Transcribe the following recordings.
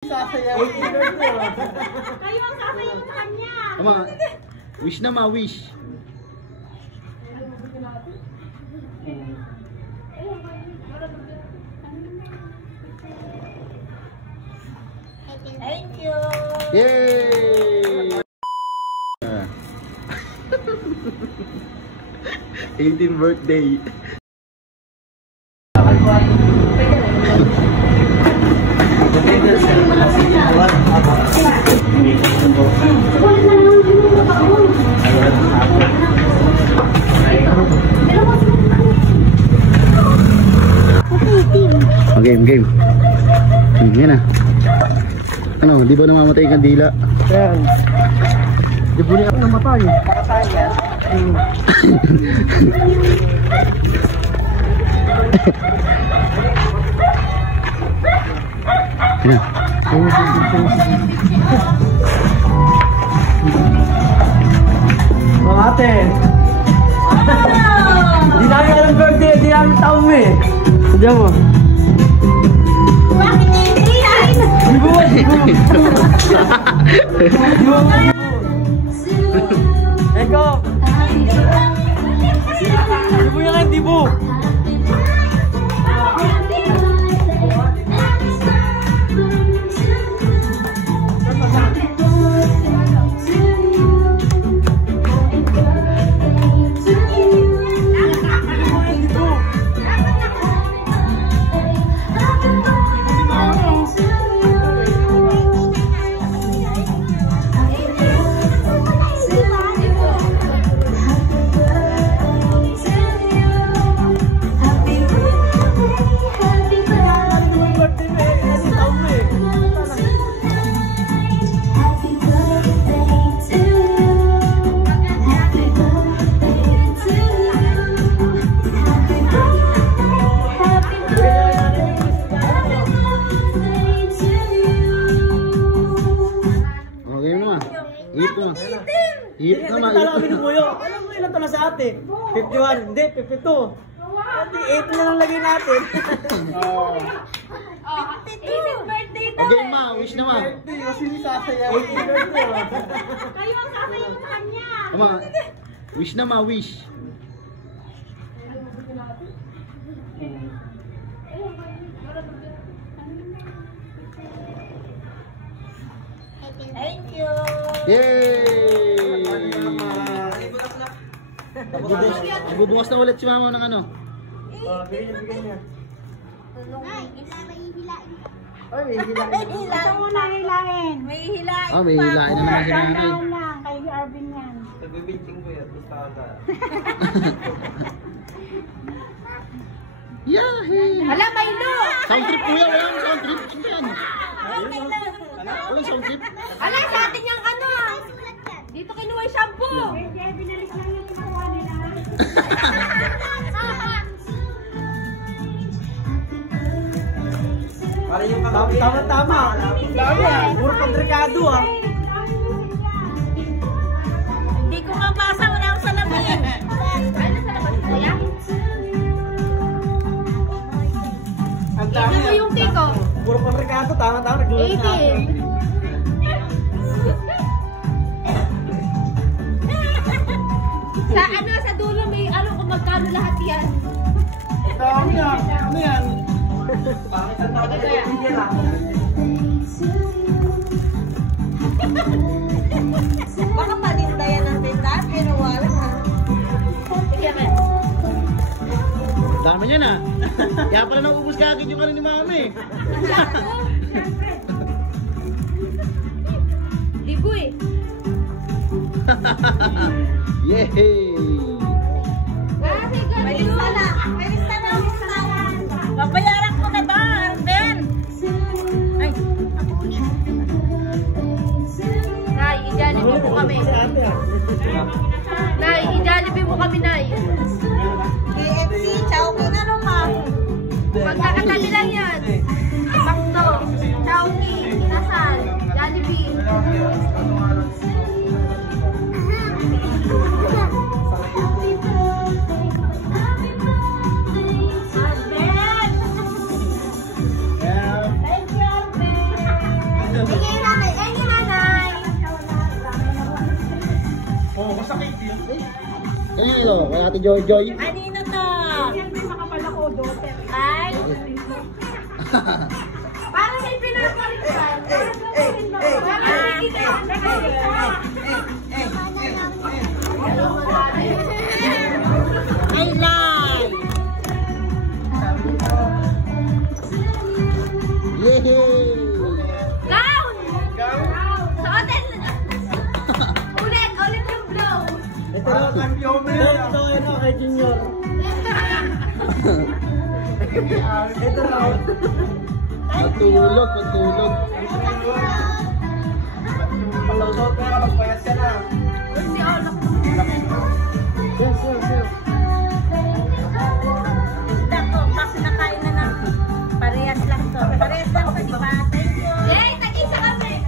Sasayaw. Kayo ang sasayaw sa kanya. Ama, wish na ma, wish. Thank you. Yay! 18th birthday. Game. Yan na. Ano, di ba namamatay yung kandila? Ayan. Di ba niya ako namatay? Namatay yan. Yan. Mga ate. Di namin alam birthday, di namin taon mo eh. Diyan mo. Bakit naiiyain? Di ba? Eko. Di ba yan di ba? Alam mo ilan to na sa ate? 51, hindi, 52. 48 na lang lagay natin. 52 birthday daw. Okay ma, wish na ma. Kasi sasayaw. Kayo ang sasayaw sa kanya. Ama, wish na ma, wish. Thank you. Yay! Bubukas na ulit si mama ng ano? Bigyan niya. Ay, hilain. Ay, may hilain. Ito muna hilain. May hilain Ah, may hilain na naman si nanay. Down lang, kay Arvin yan. Nagbibinting ko yan. Basta ka. Yahoo! Hala, Milo! Sound trip kuya, walang sound trip. Ano yan? Walang sound trip. Hala, sa atin yung ano ah. Dito kinuha yung shampoo. Binalis lang yung kinuha nila. Tama. Puro pandrikado ah. Hindi ko mabasa, wala akong salamin. Ano salamin, kuya? Ang dami Tignan mo yung tiko. Puro pandrikado, tama. Naglulot na ako. Sa ano, sa dulo may ano kung magkano lahat yan. Dami ah. Ano yan? Bakit ang tawag kaya? Hindi lang. Baka paninda yan ang tinda, pero wala ha. Bigyan mo. Dami niya na. Kaya pala naubos ka agad yung kanin ni mami. Libo eh. Yay! May lista na. Babayaran ko na ba, Arben? Ay. Nay, i-jollibee mo kami. Nay, i-jollibee mo kami, Nay. KFC, Chowky na naman. Magkakatabi lang yan. Bakto, Chowky, Inasal, Jollibee. Tingin nanay. Eh, yung nanay. Oo, masakit yun. Kanino? Kaya Ate Joy Joy. Kanino to? Ay. Para may pinapalitan. Ay, lay. Yehey! Gown! Suotin! Ulit yung blow. Ito ano kay Junior. Ito raw. Patulog. Palusot ka, magpayat ka na. Si Olok. Sir. Dako, kasi nakain na ng parehas lang to. Parehas lang to, di ba? Thank you. Yay! Tag-isa kami!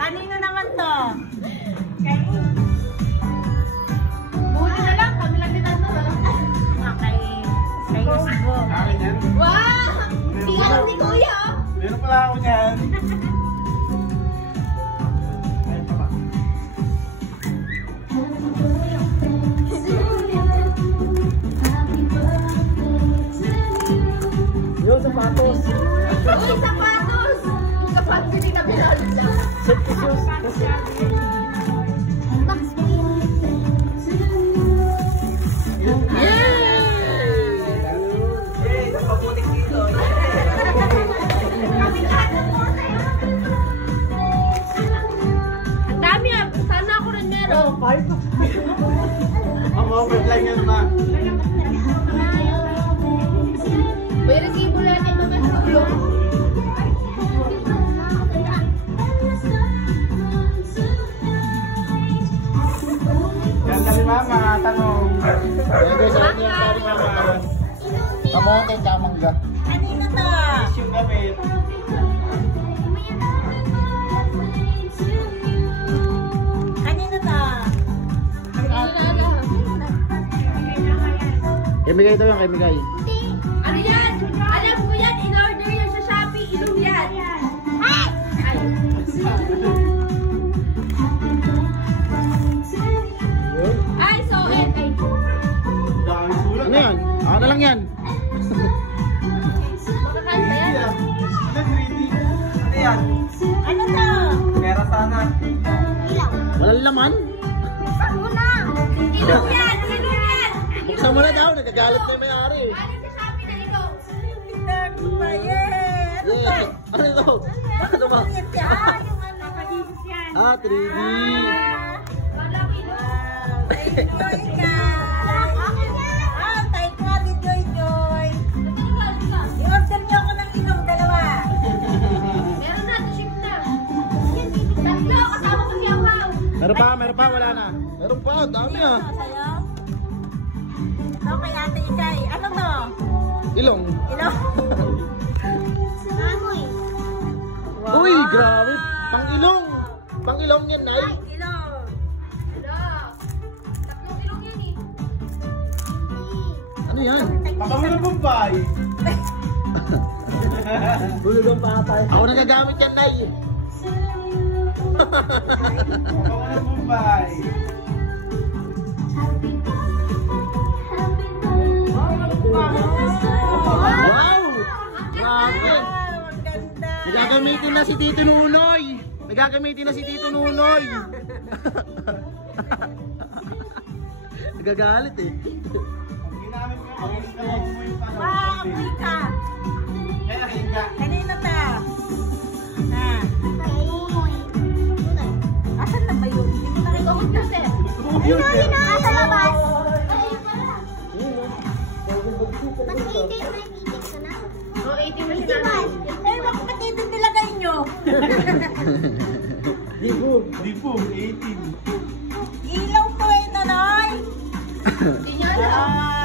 Kanino naman to? Buti na lang, kami lang din ano. Kay Yusbo. Akin yan. Wow! Tingnan ni Kuya, oh! Meron pala ako niyan. Ayun pa ba? Yung sapatos. Uy, sapatos! Sapatos hindi na pinalot lang. Safety shoes. Yay! Napaputik dito. Ang dami ah! Sana ako rin meron. Ang offer lang yan, ma. May resibo natin mga tulong. Ganda ni mama, tanong. Kamote, kamangga. Kanino to? Yung gamit. Kanino to? Kemigay daw yan, kemigay. Ano yan? Alam ko yan, in-order yan sa Shopee, ilong yan. Ay! Ay! Ay, so it. Ay. Dami sulat. Ano yan? Ako na lang yan. Makakanta yan. Ano yan? Ano to? Pera sana. Walang laman. Ilong yan! Ilong yan! Buksan mo na daw, nagagalit na yung may-ari. Galing sa Shopee na ilong. Yeah. Ano ito? Ano ba? Ah, 3D. Walang ilong. I-order niyo ako ng ilong, dalawa. Meron na, ship na. Tatlo, kasama ko si Awaw. Meron pa, wala na. Meron pa, dami ah. Ito sa'yo. Ito kay Ate Isay. Ano to? Ilong. Ilong? Wow. Uy, grabe. Pang-ilong. Pang-ilong yan, Nay. Ilong. Wala. Tatlong ilong yan eh. Ano yan? Baka mo na bumbay. Bulog ang patay. Ako nagagamit yan, Nay. Baka mo na bumbay. Wow! Grabe. Ang ganda. Nagagamitin na si Tito Nunoy. Nagagalit eh. Ginamit mo yung pag-iskawag mo yung tanong. Wow, amoy ka. Kaya nakihinga. Kanino to? Ha? Asan na ba yun? Hindi ko nakita. Tungkol na, sir. Yun, sir. Nasa labas. O, 80 mo si nanay. Eh, bakit ba't dito nilagay nyo? Di po, 18. Ilaw to eh, Nanoy. Hindi niya alam.